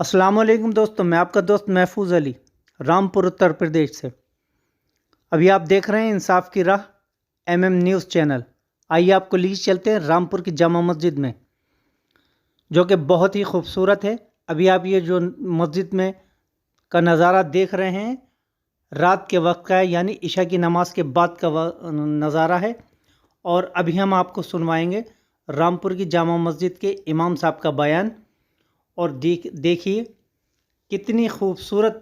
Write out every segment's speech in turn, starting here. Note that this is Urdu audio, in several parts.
السلام علیکم دوستوں، میں آپ کا دوست محفوظ علی رامپور اتر پردیش سے۔ ابھی آپ دیکھ رہے ہیں انصاف کی راہ ایم نیوز چینل۔ آئیے آپ کو لیے چلتے ہیں رامپور کی جامع مسجد میں، جو کہ بہت ہی خوبصورت ہے۔ ابھی آپ یہ جو مسجد میں کا نظارہ دیکھ رہے ہیں رات کے وقت کا ہے، یعنی عشاء کی نماز کے بعد کا نظارہ ہے۔ اور ابھی ہم آپ کو سنوائیں گے رامپور کی جامع مسجد کے امام صاحب کا بیان۔ اور دیکھیے کتنی خوبصورت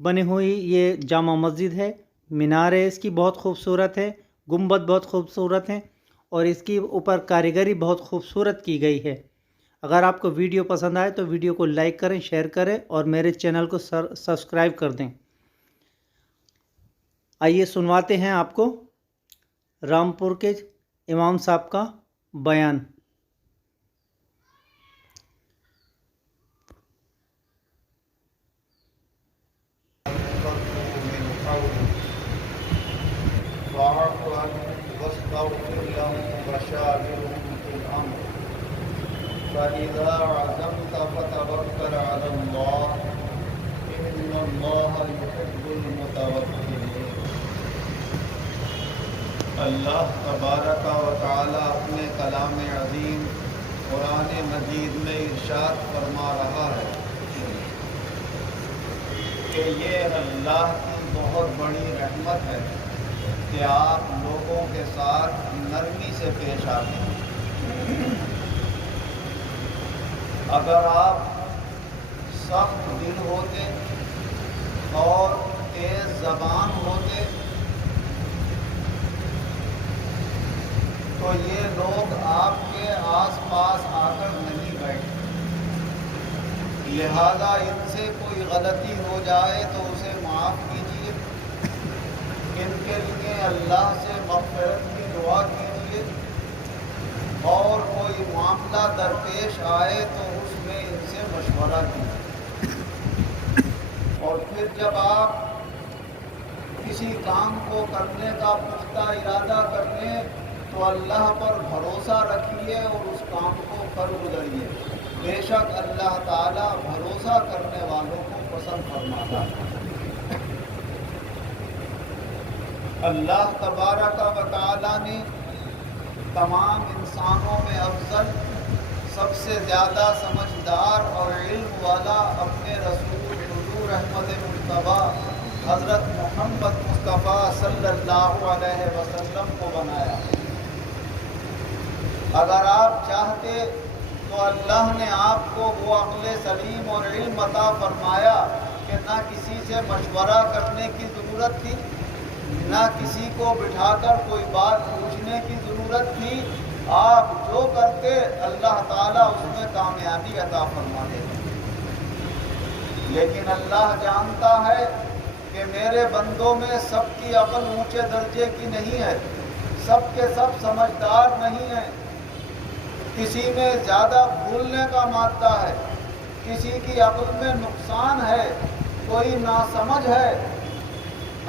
بنی ہوئی یہ جامع مسجد ہے۔ میناریں اس کی بہت خوبصورت ہے، گنبد بہت خوبصورت ہیں، اور اس کی اوپر کاریگری بہت خوبصورت کی گئی ہے۔ اگر آپ کو ویڈیو پسند آئے تو ویڈیو کو لائک کریں، شیئر کریں اور میرے چینل کو سبسکرائب کر دیں۔ آئیے سنواتے ہیں آپ کو رامپور کے امام صاحب کا بیان۔ واستغفر لهم وشاورهم في الأمر فإذا عزمت فتوكل على الله إن الله يحب المتوكلين۔ اللہ تبارک و تعالی اپنے کلام عظیم قرآن مجید میں ارشاد فرما رہا ہے کہ یہ اللہ کی بہت بڑی رحمت ہے کہ آپ لوگوں کے ساتھ نرمی سے پیش آتے ہیں۔ اگر آپ سخت دل ہوتے اور تیز زبان ہوتے تو یہ لوگ آپ کے آس پاس آ کر نہیں بیٹھتے، لہذا ان سے کوئی غلطی ہو جائے تو اسے معاف کیجیے، ان کے لیے اللہ سے مغفرت کی دعا کیجیے، اور کوئی معاملہ درپیش آئے تو اس میں ان سے مشورہ کیجیے، اور پھر جب آپ کسی کام کو کرنے کا پختہ ارادہ کر لیں تو اللہ پر بھروسہ رکھیے اور اس کام کو کر گزریے، بے شک اللہ تعالیٰ بھروسہ کرنے والوں کو پسند فرماتا ہے۔ اللہ تبارک و تعالیٰ نے تمام انسانوں میں افضل، سب سے زیادہ سمجھدار اور علم والا اپنے رسول حضور احمد مجتبیٰ حضرت محمد مصطفیٰ صلی اللہ علیہ وسلم کو بنایا۔ اگر آپ چاہتے تو اللہ نے آپ کو وہ عقل سلیم اور علم عطا فرمایا کہ نہ کسی سے مشورہ کرنے کی ضرورت تھی، نہ کسی کو بٹھا کر کوئی بات پوچھنے کی ضرورت تھی۔ آپ جو کرتے اللہ تعالیٰ اس میں کامیابی عطا فرما دیتے۔ لیکن اللہ جانتا ہے کہ میرے بندوں میں سب کی عقل اونچے درجے کی نہیں ہے، سب کے سب سمجھدار نہیں ہیں، کسی میں زیادہ بھولنے کا مادہ ہے، کسی کی عقل میں نقصان ہے، کوئی ناسمجھ ہے۔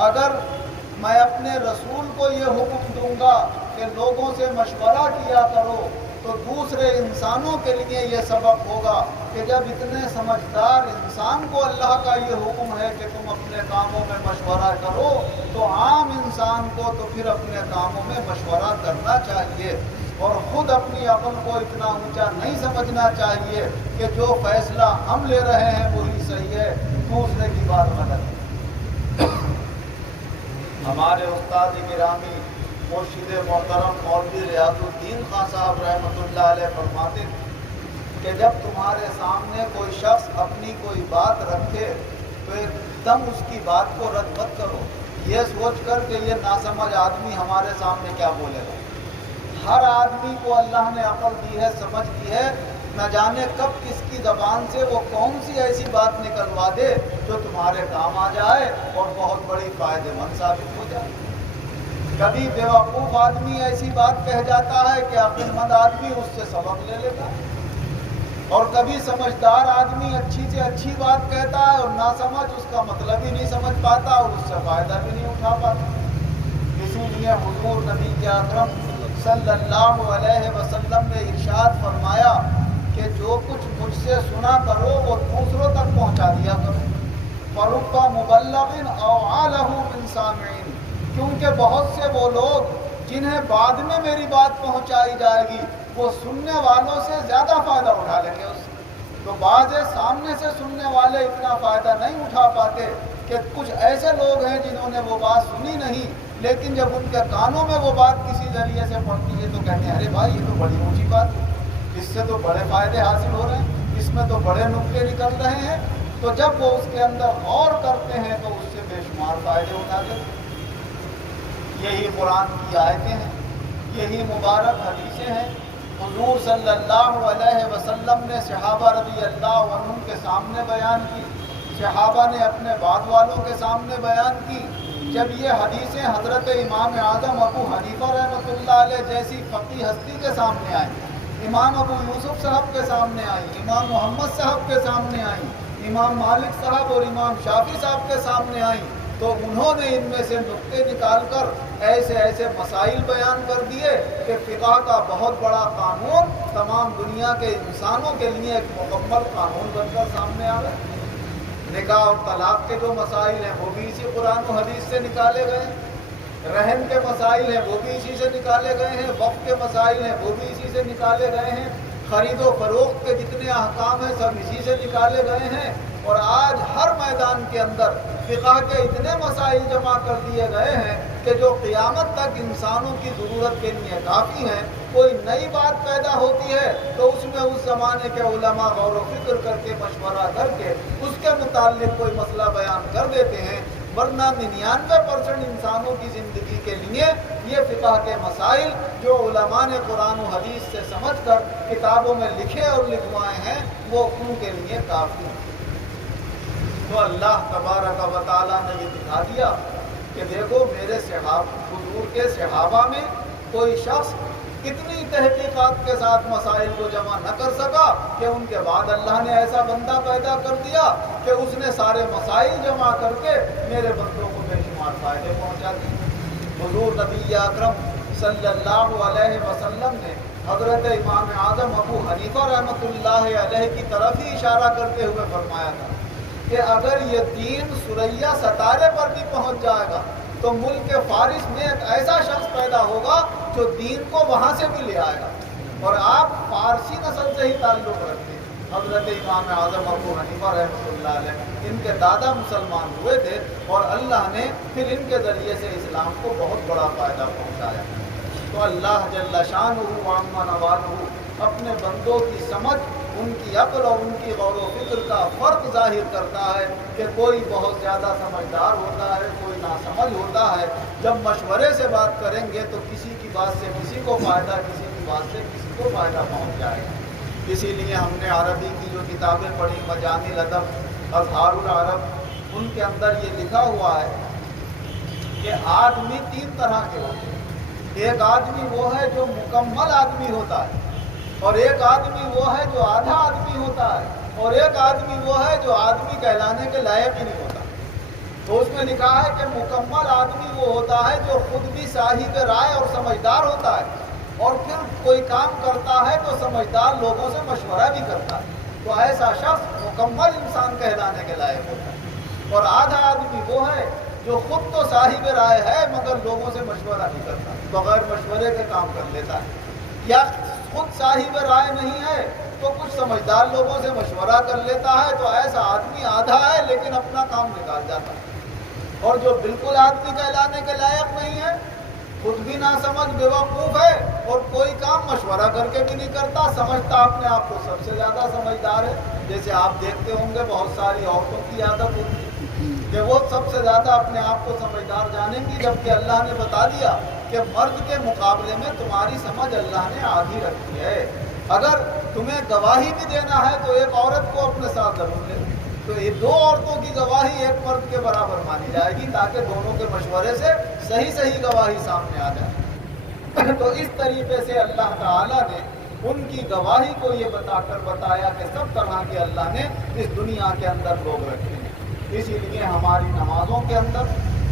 اگر میں اپنے رسول کو یہ حکم دوں گا کہ لوگوں سے مشورہ کیا کرو تو دوسرے انسانوں کے لیے یہ سبق ہوگا کہ جب اتنے سمجھدار انسان کو اللہ کا یہ حکم ہے کہ تم اپنے کاموں میں مشورہ کرو تو عام انسان کو تو پھر اپنے کاموں میں مشورہ کرنا چاہیے، اور خود اپنی عقل کو اتنا اونچا نہیں سمجھنا چاہیے کہ جو فیصلہ ہم لے رہے ہیں وہی صحیح ہے، دوسرے کی بات غلط ہے۔ ہمارے استاد گرامی مرشد محترم مولوی ریاض الدین خان صاحب رحمۃ اللہ علیہ فرماتے کہ جب تمہارے سامنے کوئی شخص اپنی کوئی بات رکھے تو ایک دم اس کی بات کو رد مت کرو یہ سوچ کر کہ یہ ناسمجھ آدمی ہمارے سامنے کیا بولے گا۔ ہر آدمی کو اللہ نے عقل دی ہے، سمجھ دی ہے، نہ جانے کب کس کی زبان سے وہ کون سی ایسی بات نکلوا دے جو تمہارے کام آ جائے اور بہت بڑی فائدے مند ثابت ہو جائے۔ کبھی بیوقوف آدمی ایسی بات کہہ جاتا ہے کہ عقل مند آدمی اس سے سبق لے لیتا ہے، اور کبھی سمجھدار آدمی اچھی سے اچھی بات کہتا ہے اور ناسمجھ اس کا مطلب ہی نہیں سمجھ پاتا اور اس سے فائدہ بھی نہیں اٹھا پاتا۔ اسی لیے حضور نبی کے اکرم صلی اللہ علیہ وسلم نے ارشاد فرمایا کہ جو کچھ مجھ سے سنا کرو وہ دوسروں تک پہنچا دیا کرو. فرب مبلغ اوعى من سامعین، کیونکہ بہت سے وہ لوگ جنہیں بعد میں میری بات پہنچائی جائے گی وہ سننے والوں سے زیادہ فائدہ اٹھا لیں گے اس سے. تو بعض سامنے سے سننے والے اتنا فائدہ نہیں اٹھا پاتے کہ کچھ ایسے لوگ ہیں جنہوں نے وہ بات سنی نہیں، لیکن جب ان کے کانوں میں وہ بات کسی ذریعے سے پڑتی ہے تو کہتے ہیں ارے بھائی یہ تو بڑی اونچی بات ہے، اس سے تو بڑے فائدے حاصل ہو رہے ہیں، اس میں تو بڑے نقطے نکل رہے ہیں. تو جب وہ اس کے اندر غور کرتے ہیں تو اس سے بے شمار فائدے اٹھاتے ہیں. یہی قرآن کی آیتیں ہیں، یہی مبارک حدیثیں ہیں. حضور صلی اللہ علیہ وسلم نے صحابہ رضی اللہ عنہم کے سامنے بیان کی، صحابہ نے اپنے بعد والوں کے سامنے بیان کی. جب یہ حدیثیں حضرت امام اعظم ابو حنیفہ رحمۃ اللہ علیہ جیسی فقی ہستی کے سامنے آئیں، امام ابو یوسف صاحب کے سامنے آئیں، امام محمد صاحب کے سامنے آئیں، امام مالک صاحب اور امام شافعی صاحب کے سامنے آئیں، تو انہوں نے ان میں سے نقطے نکال کر ایسے ایسے مسائل بیان کر دیے کہ فقہ کا بہت بڑا قانون تمام دنیا کے انسانوں کے لیے ایک مکمل قانون بن کر سامنے آ گئے. نکاح اور طلاق کے جو مسائل ہیں وہ بھی اسی قرآن و حدیث سے نکالے گئے ہیں، رہن کے مسائل ہیں وہ بھی اسی سے نکالے گئے ہیں، وقت کے مسائل ہیں وہ بھی اسی سے نکالے گئے ہیں، خرید و فروخت کے جتنے احکام ہیں سب اسی سے نکالے گئے ہیں. اور آج ہر میدان کے اندر فقہ کے اتنے مسائل جمع کر دیے گئے ہیں کہ جو قیامت تک انسانوں کی ضرورت کے لیے کافی ہیں. کوئی نئی بات پیدا ہوتی ہے تو اس میں اس زمانے کے علماء غور و فکر کر کے مشورہ کر کے اس کے متعلق کوئی مسئلہ بیان کر دیتے ہیں، ورنہ 99% انسانوں کی زندگی کے لیے یہ فقہ کے مسائل جو علماء نے قرآن و حدیث سے سمجھ کر کتابوں میں لکھے اور لکھوائے ہیں وہ ان کے لیے کافی ہیں. تو اللہ تبارک و تعالیٰ نے یہ دکھا دیا کہ دیکھو میرے حضور کے صحابہ میں کوئی شخص اتنی تحقیقات کے ساتھ مسائل کو جمع نہ کر سکا کہ ان کے بعد اللہ نے ایسا بندہ پیدا کر دیا کہ اس نے سارے مسائل جمع کر کے میرے بندوں کو بے شمار فائدے پہنچا دیے. حضور نبی اکرم صلی اللہ علیہ وسلم نے حضرت امام اعظم ابو حنیفہ رحمۃ اللہ علیہ کی طرف ہی اشارہ کرتے ہوئے فرمایا تھا کہ اگر یہ دین ثریا ستارے پر بھی پہنچ جائے گا تو ملک فارس میں ایک ایسا شخص پیدا ہوگا جو دین کو وہاں سے بھی لے آئے گا. اور آپ فارسی نسل سے ہی تعلق رکھتے ہیں. حضرت امام اعظم ابو حنیفہ رحمۃ اللہ علیہ ان کے دادا مسلمان ہوئے تھے اور اللہ نے پھر ان کے ذریعے سے اسلام کو بہت بڑا فائدہ پہنچایا. تو اللہ جل شانہ و عم نوالہ اپنے بندوں کی سمجھ، ان کی عقل اور ان کی غور و فکر کا فرق ظاہر کرتا ہے کہ کوئی بہت زیادہ سمجھدار ہوتا ہے، کوئی ناسمجھ ہوتا ہے. جب مشورے سے بات کریں گے تو کسی کی بات سے کسی کو فائدہ، کسی کی بات سے کسی کو فائدہ پہنچ جائے گا. اسی لیے ہم نے عربی کی جو کتابیں پڑھی، مجامع الادب، اظہار العرب، ان کے اندر یہ لکھا ہوا ہے کہ آدمی 3 طرح کے ہوتے ہیں. ایک آدمی وہ ہے جو مکمل آدمی ہوتا ہے، اور ایک آدمی وہ ہے جو آدھا آدمی ہوتا ہے، اور ایک آدمی وہ ہے جو آدمی کہلانے کے لائق ہی نہیں ہوتا. تو اس میں لکھا ہے کہ مکمل آدمی وہ ہوتا ہے جو خود بھی صاحب رائے اور سمجھدار ہوتا ہے، اور پھر کوئی کام کرتا ہے تو سمجھدار لوگوں سے مشورہ بھی کرتا ہے. تو ایسا شخص مکمل انسان کہلانے کے لائق ہوتا ہے. اور آدھا آدمی وہ ہے جو خود تو صاحب رائے ہے مگر لوگوں سے مشورہ نہیں کرتا، بغیر مشورے کے کام کر لیتا ہے. یا خود صاحب رائے نہیں ہے تو کچھ سمجھدار لوگوں سے مشورہ کر لیتا ہے. تو ایسا آدمی آدھا ہے لیکن اپنا کام نکال جاتا ہے. اور جو بالکل آدمی کہلانے کے لائق نہیں ہے، خود بھی نہ سمجھ بیوقوف ہے اور کوئی کام مشورہ کر کے بھی نہیں کرتا، سمجھتا اپنے آپ کو سب سے زیادہ سمجھدار ہے. جیسے آپ دیکھتے ہوں گے بہت ساری عورتوں کی عادت ہوتی ہے کہ وہ سب سے زیادہ اپنے آپ کو سمجھدار جانیں گی، جبکہ اللہ نے بتا دیا کہ مرد کے مقابلے میں تمہاری سمجھ اللہ نے آدھی رکھی ہے. اگر تمہیں گواہی بھی دینا ہے تو ایک عورت کو اپنے ساتھ ضرور لے، تو یہ 2 عورتوں کی گواہی ایک مرد کے برابر مانی جائے گی تاکہ دونوں کے مشورے سے صحیح گواہی سامنے آ جائے. تو اس طریقے سے اللہ تعالیٰ نے ان کی گواہی کو یہ بتا کر بتایا کہ سب طرح کے اللہ نے اس دنیا کے اندر لوگ رکھے ہیں. اسی لیے ہماری نمازوں کے اندر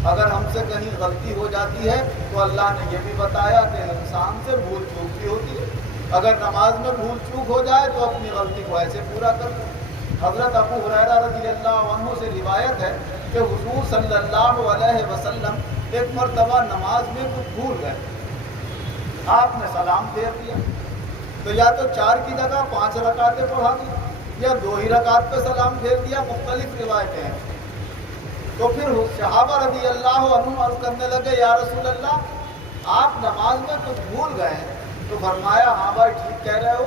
اگر ہم سے کہیں غلطی ہو جاتی ہے تو اللہ نے یہ بھی بتایا کہ انسان سے بھول چوک بھی ہوتی ہے. اگر نماز میں بھول چوک ہو جائے تو اپنی غلطی کو ایسے پورا کر دو۔ حضرت ابو ہریرہ رضی اللہ عنہ سے روایت ہے کہ حضور صلی اللہ علیہ وسلم ایک مرتبہ نماز میں کچھ بھول گئے، آپ نے سلام پھیر دیا، تو یا تو 4 کی جگہ 5 رکعتیں پڑھا دی یا 2 ہی رکعت پہ سلام پھیر دیا، مختلف روایتیں ہیں۔ تو پھر صحابہ رضی اللہ عنہ عرض کرنے لگے یا رسول اللہ آپ نماز میں کچھ بھول گئے ہیں، تو فرمایا ہاں بھائی ٹھیک کہہ رہے ہو،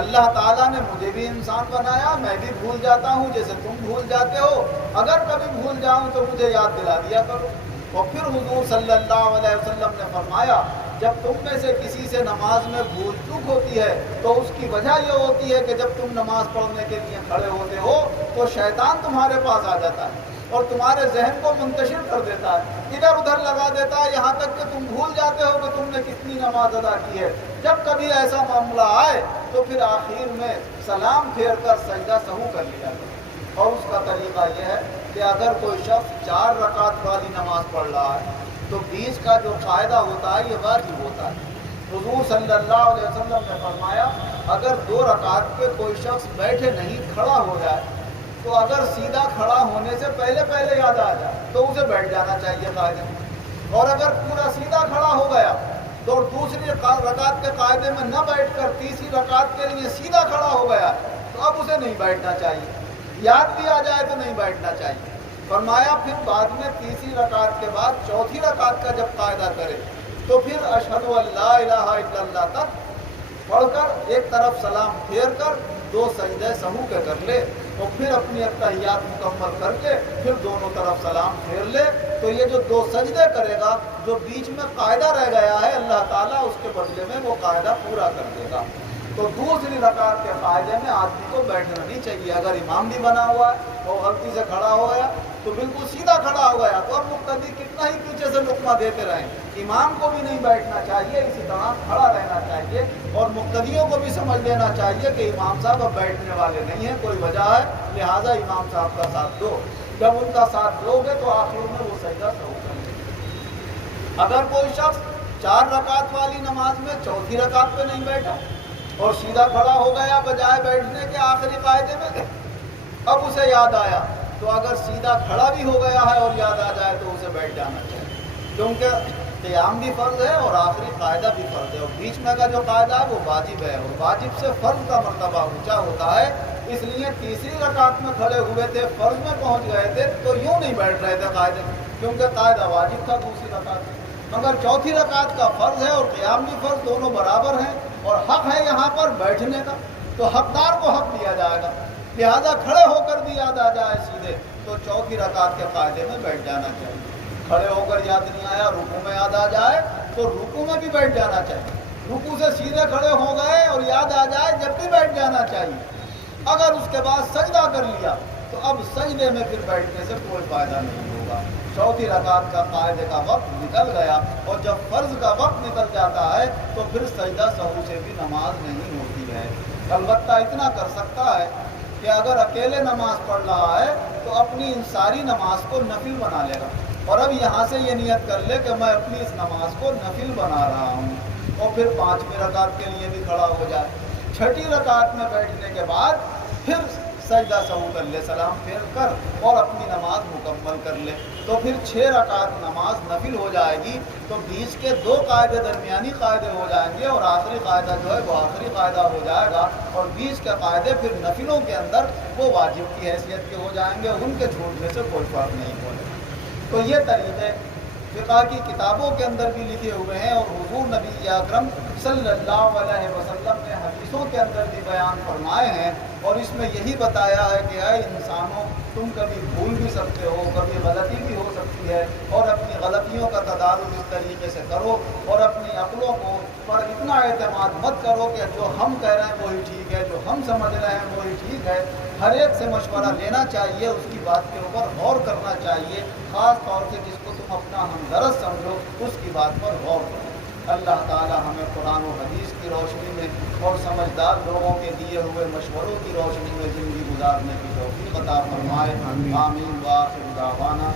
اللہ تعالیٰ نے مجھے بھی انسان بنایا، میں بھی بھول جاتا ہوں جیسے تم بھول جاتے ہو، اگر کبھی بھول جاؤں تو مجھے یاد دلا دیا کرو۔ اور پھر حضور صلی اللہ علیہ وسلم نے فرمایا جب تم میں سے کسی سے نماز میں بھول چوک ہوتی ہے تو اس کی وجہ یہ ہوتی ہے کہ جب تم نماز پڑھنے کے لیے کھڑے ہوتے ہو تو شیطان تمہارے پاس آ جاتا ہے اور تمہارے ذہن کو منتشر کر دیتا ہے، ادھر ادھر لگا دیتا ہے، یہاں تک کہ تم بھول جاتے ہو کہ تم نے کتنی نماز ادا کی ہے۔ جب کبھی ایسا معاملہ آئے تو پھر آخر میں سلام پھیر کر سجدہ سہو کر لیا جائے۔ اور اس کا طریقہ یہ ہے کہ اگر کوئی شخص 4 رکعت والی نماز پڑھ رہا ہے تو بیچ کا جو قاعدہ ہوتا ہے یہ واجب ہوتا ہے۔ حضور صلی اللہ علیہ وسلم نے فرمایا اگر 2 رکعت پہ کوئی شخص بیٹھے نہیں کھڑا ہو جائے تو اگر سیدھا کھڑا ہونے سے پہلے یاد آ جائے تو اسے بیٹھ جانا چاہیے قاعدے میں، اور اگر پورا سیدھا کھڑا ہو گیا تو دوسری رکعت کے قاعدے میں نہ بیٹھ کر تیسری رکعت کے لیے سیدھا کھڑا ہو گیا تو اب اسے نہیں بیٹھنا چاہیے، یاد بھی آ جائے تو نہیں بیٹھنا چاہیے۔ فرمایا پھر بعد میں تیسری رکعت کے بعد چوتھی رکعت کا جب قاعدہ کرے تو پھر اشہد ان لا الہ الا اللہ تک پڑھ کر ایک طرف سلام پھیر کر 2 سجدے سہو کے کر لے اور پھر اپنی التحیات مکمل کر کے پھر دونوں طرف سلام پھیر لے، تو یہ جو 2 سجدے کرے گا جو بیچ میں قاعدہ رہ گیا ہے اللہ تعالیٰ اس کے بدلے میں وہ قاعدہ پورا کر دے گا۔ تو دوسری رکعت کے قاعدے میں آدمی کو بیٹھنا نہیں چاہیے، اگر امام بھی بنا ہوا ہے اور غلطی سے کھڑا ہو گیا تو بالکل سیدھا کھڑا ہو گیا تو اب مقتدی کتنا ہی پیچھے سے لقمہ دیتے رہیں، امام کو بھی نہیں بیٹھنا چاہیے، اسی طرح کھڑا رہنا چاہیے، اور مقتدیوں کو بھی سمجھ لینا چاہیے کہ امام صاحب اب بیٹھنے والے نہیں ہیں، کوئی وجہ ہے لہٰذا امام صاحب کا ساتھ دو۔ جب ان کا ساتھ دو گے تو آخر میں وہ سجدہ سہو کریں گے۔ اگر کوئی شخص 4 رکعت والی نماز میں چوتھی رکعت پہ نہیں بیٹھا اور سیدھا کھڑا ہو گیا بجائے بیٹھنے کے آخری قاعدے میں، اب اسے یاد آیا تو اگر سیدھا کھڑا بھی ہو گیا ہے اور یاد آ جائے تو اسے بیٹھ جانا چاہیے، کیونکہ قیام بھی فرض ہے اور آخری قاعدہ بھی فرض ہے، اور بیچ میں کا جو قاعدہ ہے وہ واجب ہے اور واجب سے فرض کا مرتبہ اونچا ہوتا ہے، اس لیے تیسری رکعت میں کھڑے ہوئے تھے فرض میں پہنچ گئے تھے تو یوں نہیں بیٹھ رہے تھے قاعدے میں، کیونکہ قاعدہ واجب تھا دوسری رکعت میں، مگر چوتھی رکعت کا فرض ہے اور قیام بھی فرض، دونوں برابر ہیں اور حق ہے یہاں پر بیٹھنے کا، تو حقدار کو حق دیا جائے گا، لہذا کھڑے ہو کر بھی یاد آ جائے سیدھے تو چوتھی رکعت کے قاعدے میں بیٹھ جانا چاہیے، کھڑے ہو کر یاد نہیں آیا رکوع میں یاد آ جائے تو رکوع میں بھی بیٹھ جانا چاہیے، رکوع سے سیدھے کھڑے ہو گئے اور یاد آ جائے جب بھی بیٹھ جانا چاہیے، اگر اس کے بعد سجدہ کر لیا تو اب سجدے میں پھر بیٹھنے سے کوئی فائدہ نہیں ہوگا، چوتھی رکعت کا قاعدے کا وقت نکل گیا، اور جب فرض کا وقت نکل جاتا ہے تو پھر سجدہ سہو سے بھی نماز نہیں ہوتی ہے، البتہ اتنا کر سکتا ہے کہ اگر اکیلے نماز پڑھ رہا ہے تو اپنی ان ساری نماز کو نفل بنا لے گا، اور اب یہاں سے یہ نیت کر لے کہ میں اپنی اس نماز کو نفل بنا رہا ہوں، اور پھر 5ویں رکعت کے لیے بھی کھڑا ہو جائے، 6ٹھی رکعت میں بیٹھنے کے بعد پھر سجدہ سہو کر لے سلام پھیر کر اور اپنی نماز مکمل کر لے، تو پھر 6 رکعت نماز نفل ہو جائے گی، تو بیچ کے 2 قاعدے درمیانی قاعدے ہو جائیں گے اور آخری قاعدہ جو ہے وہ آخری قاعدہ ہو جائے گا، اور بیچ کے قاعدے پھر نفلوں کے اندر وہ واجب کی حیثیت کے ہو جائیں گے، ان کے چھوٹنے سے کوئی فرق نہیں ہوگا۔ تو یہ طریقے فقہ کی کتابوں کے اندر بھی لکھے ہوئے ہیں اور حضور نبی اکرم صلی اللہ علیہ وسلم نے حدیثوں کے اندر بھی بیان فرمائے ہیں، اور اس میں یہی بتایا ہے کہ اے انسانوں تم کبھی بھول بھی سکتے ہو، کبھی غلطی بھی ہو سکتی ہے، اور اپنی غلطیوں کا تدارک اس طریقے سے کرو اور اپنی عقلوں کو پر اتنا اعتماد مت کرو کہ جو ہم کہہ رہے ہیں وہی ٹھیک ہے، جو ہم سمجھ رہے ہیں وہی ٹھیک ہے، ہر ایک سے مشورہ لینا چاہیے، اس کی بات کے اوپر غور کرنا چاہیے، خاص طور سے جس کو تم اپنا ہمدرد سمجھو اس کی بات پر غور کرو۔ اللہ تعالی ہمیں قرآن و حدیث کی روشنی میں اور سمجھدار لوگوں کے دیے ہوئے مشوروں کی روشنی میں زندگی گزارنے کی توفیق عطا فرمائے، آمین وآخر دعوانا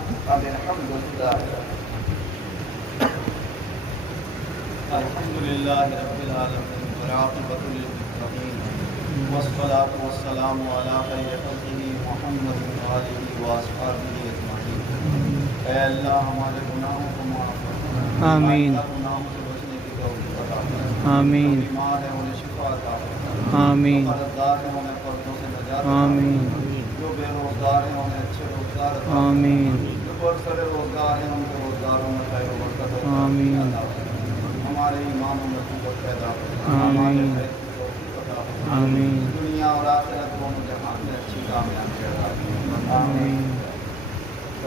الحمدللہ رب العالمین۔ والعاقبۃ للمتقین والصلاۃ والسلام علی خیر خلقہ محمد وآلہ واصحابہ اجمعین۔ اے اللہ ہمارے گناہوں کو معاف فرما، آمین گناہوں سے بچنے کی توفیق عطا فرما، آمین بیمار ہیں انہیں شفا عطا فرما، آمین قرضدار ہیں انہیں قرضوں سے نجات عطا آمین فرما، جو بے روزگار ہیں انہیں اچھے روزگار عطا فرما، آمین جو برسر روزگار ہیں ان کے روزگاروں میں خیر و برکت عطا فرما، آمین ہمارے ایمان میں قوت پیدا فرما، آمین ہمارے خیر کی توفیق عطا فرما، آمین دنیا اور آخرت دونوں جہان میں اچھی کامیابی عطا فرما، آمین